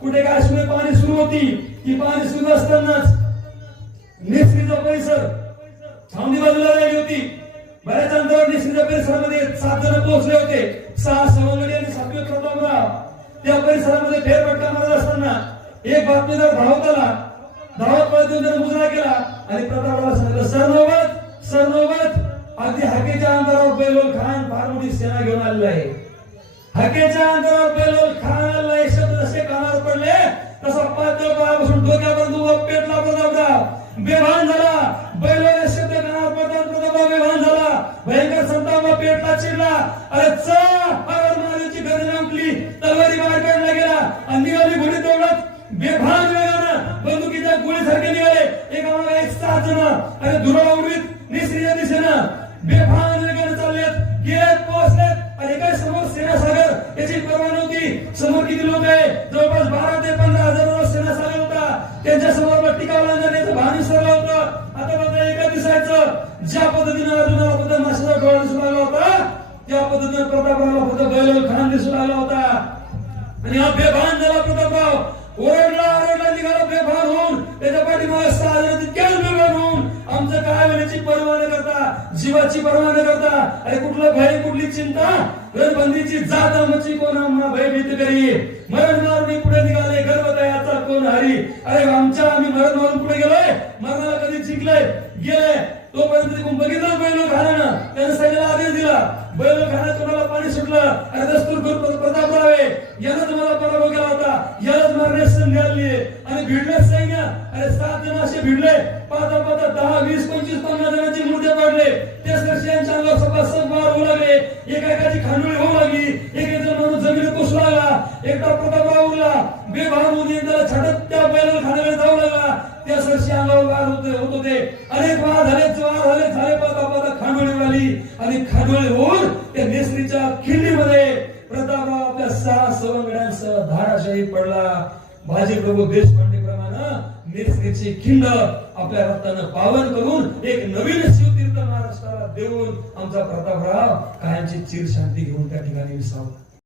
कुठे काश्मीर पाणी सुरू होती, ती पाणी सुरू असतानाच नेसरीचा परिसर छावणी बाजूला राहिली होती. बऱ्याच अंतरावर नेसरीच्या परिसरामध्ये 7 जण पोहोचले होते. 6 सवंगडी आणि 7वे प्रतापराव त्या परिसरामध्ये फेरफटका मारत असताना एक बातमीदार धावत आला. धावत पळत येऊन त्याने मुजरा केला आणि प्रतापराव सांगितलं, सरनोबत सरनोबत, अगदी हाकेच्या अंतरावर बेलोल खान फार मोठी सेना घेऊन आलेला आहे. हाकेच्या अंतरावर बेलोल खान आलेला आहे. शब्द जसे कानावर पडले तसा पातळ पायापासून डोक्यापर्यंत पेटला प्रतापराव. बेभान झाला. बैलोले शब्द कानावर पडताच प्रतापराव बेभान झाला. भयंकर संताप पेटला, चिडला. अरे चा हर महाराजांची गर्जना उठली. तलवारी बाहेर काढला गेला आणि निघाली घोडी तोडत बेभान वेगानं बंदुकीच्या गोळीसारखे निघाले. एका मागे एक 7 जण आणि धुरा उडवीत निसरीच्या दिशेनं बेभान वेगानं चाललेत. गेलेत, पोहोचलेत आणि एका समोर सेनासागर याची पर्वा नव्हती. समोर किती लोक आहे? जवळपास 12 ते 15 हजार सेनासागर होता. त्यांच्या समोर टिकाव लावण्याचं भान विसरलं होतं. आता मात्र एका दिसायचं ज्या पद्धतीने अर्जुनाला फक्त माशाचा डोळा दिसू लागला होता, त्या पद्धतीने प्रतापरावला फक्त बैलोल खान दिसू लागला होता. आणि हा बेभान झाला प्रतापराव. ओरडला निघाला बेभान होऊन. त्याच्या पाठीमागे 6 जण तितक्याच बेभान होऊन आमचं काय होण्याची पर्वा न करता, जीवाची पर्वा न करता, अरे कुठलं भय, कुठली चिंता, रणबंदीची जात आमची कोण आम्हा भय भीत करी. मरण मारून पुढे निघाले, गर्भदयाचा कोण हरी. अरे आम्ही मरण मारून पुढे गेलोय, मरणाला कधी जिंकलंय गेले तोपर्यंत बघितलं बैलोल खानानं. त्याने सैन्याला आदेश दिला, बैलोल खानात तुम्हाला पाणी सुटलं. अरे दस्तूर प्रतापराव आहे, यानं तुम्हाला पराभव केला होता, यालाच मारण्यास संधी आली. आणि भिडले सैन्य. अरे 7 जण असे भिडले. पाहता 10, 20, 25, 50 जणांचे मूर्त्या पाडले. त्या सर्षांच्या अंगावर सपासप मार होऊ लागले. एकाची खांडोळी होऊ लागली. एक माणूस जमिनीत बसू लागला. एकटा प्रतापराव उरला. बेभान होऊन त्याला छाटत त्या बैलोल खानाकडे जाऊ लागला. त्या सर्षी अंगावर वार होत होते. अनेक वार झाले पाहता खांडोळी उडाली आणि खांडोळी होऊन त्या नेसरीच्या खिल्लीमध्ये प्रतापराव आपल्या 6 सवंगड्यांसह धाराशाही पडला. भाजी प्रभू देशपांडे प्रमाणे नेसरीची खिंड आपल्या रक्तानं पावन करून एक नवीन शिवतीर्थ महाराष्ट्राला देऊन आमचा प्रतापराव कायमची चिर शांती घेऊन त्या ठिकाणी विसावला.